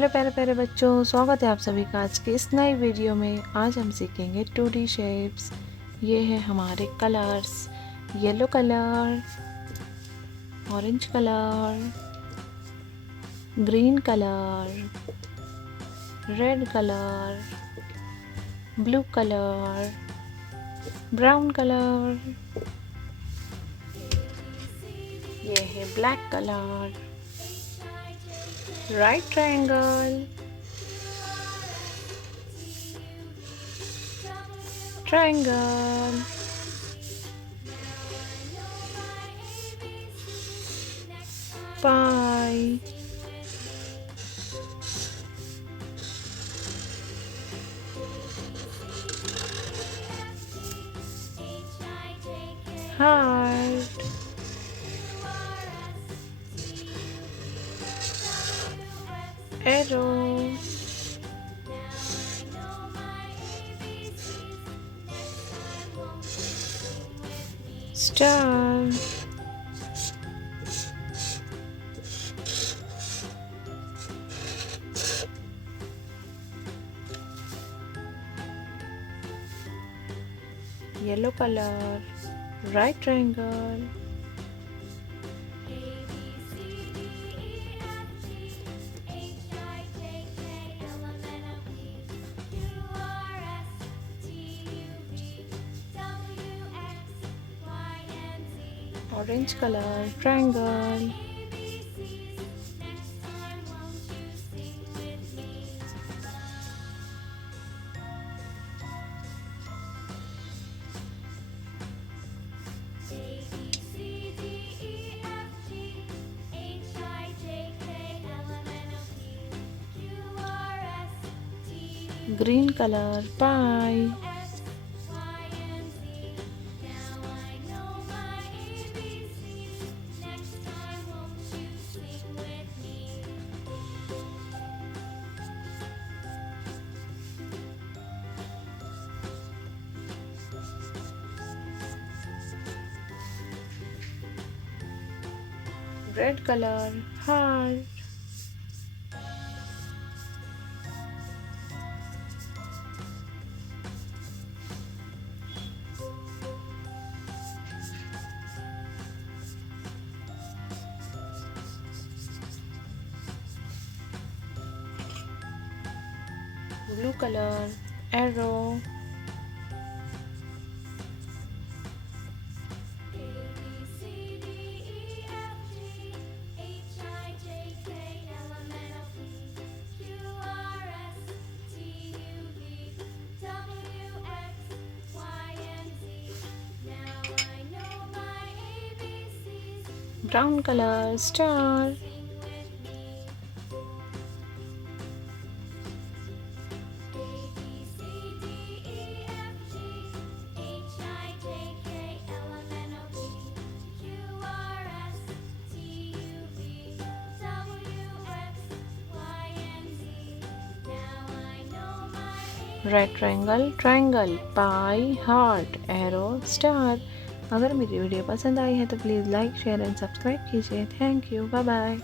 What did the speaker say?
Hello प्यारे प्यारे बच्चों, स्वागत है आप सभी का आज के इस नई वीडियो में। आज हम सीखेंगे 2D शेप्स। ये है हमारे colours, yellow colour, orange colour, green colour, red colour, blue colour, brown colour, ये है black colour, right triangle, triangle, pie, heart, arrow, star, yellow color, right triangle, orange color, triangle, green color, pie, red color, heart, blue color, arrow, brown color, star, red triangle, triangle, pie, heart, arrow, star. अगर मेरी video पसंद आई है तो please like share and subscribe कीजिए। Thank you, bye bye.